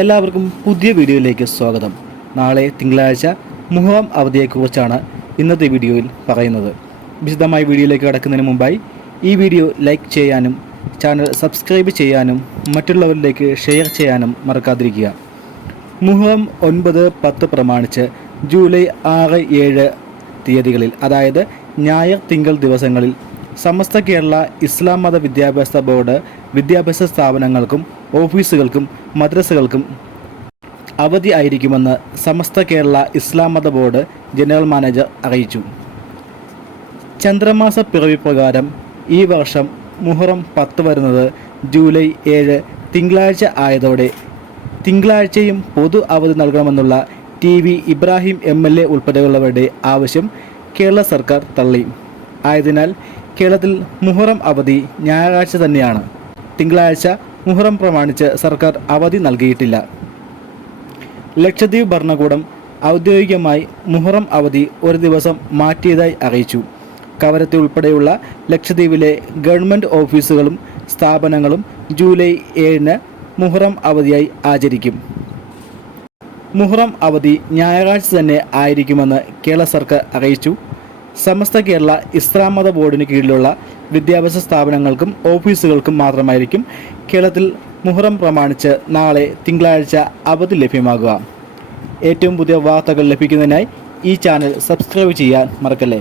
എല്ലാവർക്കും പുതിയ വീഡിയോയിലേക്ക് സ്വാഗതം. നാളെ തിങ്കളാഴ്ച മുഹറം അവധിയെക്കുറിച്ചാണ് ഇന്നത്തെ വീഡിയോയിൽ പറയുന്നത്. വിശദമായ വീഡിയോയിലേക്ക് കടക്കുന്നതിന് മുമ്പായി ഈ വീഡിയോ ലൈക്ക് ചെയ്യാനും ചാനൽ സബ്സ്ക്രൈബ് ചെയ്യാനും മറ്റുള്ളവരിലേക്ക് ഷെയർ ചെയ്യാനും മറക്കാതിരിക്കുക. മുഹറം 9, 10 പ്രമാണിച്ച് ജൂലൈ 6, 7 തീയതികളിൽ, അതായത് ഞായർ തിങ്കൾ ദിവസങ്ങളിൽ സമസ്ത കേരള ഇസ്ലാം മത വിദ്യാഭ്യാസ ബോർഡ് വിദ്യാഭ്യാസ സ്ഥാപനങ്ങൾക്കും ഓഫീസുകൾക്കും മദ്രസകൾക്കും അവധി ആയിരിക്കുമെന്ന് സമസ്ത കേരള ഇസ്ലാം മത ബോർഡ് ജനറൽ മാനേജർ അറിയിച്ചു. ചന്ദ്രമാസ പിറവി പ്രകാരം ഈ വർഷം മുഹറം 10 വരുന്നത് ജൂലൈ 7 തിങ്കളാഴ്ച ആയതോടെ തിങ്കളാഴ്ചയും പൊതു അവധി നൽകണമെന്നുള്ള TV ഇബ്രാഹിം MLA ഉൾപ്പെടെയുള്ളവരുടെ ആവശ്യം കേരള സർക്കാർ തള്ളി. ആയതിനാൽ കേരളത്തിൽ മുഹറം അവധി ഞായറാഴ്ച തന്നെയാണ്. തിങ്കളാഴ്ച മുഹറം പ്രമാണിച്ച് സർക്കാർ അവധി നൽകിയിട്ടില്ല. ലക്ഷദ്വീപ് ഭരണകൂടം ഔദ്യോഗികമായി മുഹറം അവധി ഒരു ദിവസം മാറ്റിയതായി അറിയിച്ചു. കവരത്തി ഉൾപ്പെടെയുള്ള ലക്ഷദ്വീപിലെ ഗവൺമെൻറ് ഓഫീസുകളും സ്ഥാപനങ്ങളും ജൂലൈ 7 മുഹറം അവധിയായി ആചരിക്കും. മുഹറം അവധി ഞായറാഴ്ച തന്നെ ആയിരിക്കുമെന്ന് കേരള സർക്കാർ അറിയിച്ചു. സമസ്ത കേരള ഇസ്ലാം മത ബോർഡിന് കീഴിലുള്ള വിദ്യാഭ്യാസ സ്ഥാപനങ്ങൾക്കും ഓഫീസുകൾക്കും മാത്രമായിരിക്കും കേരളത്തിൽ മുഹറം പ്രമാണിച്ച് നാളെ തിങ്കളാഴ്ച അവധി ലഭ്യമാകുക. ഏറ്റവും പുതിയ വാർത്തകൾ ലഭിക്കുന്നതിനായി ഈ ചാനൽ സബ്സ്ക്രൈബ് ചെയ്യാൻ മറക്കല്ലേ.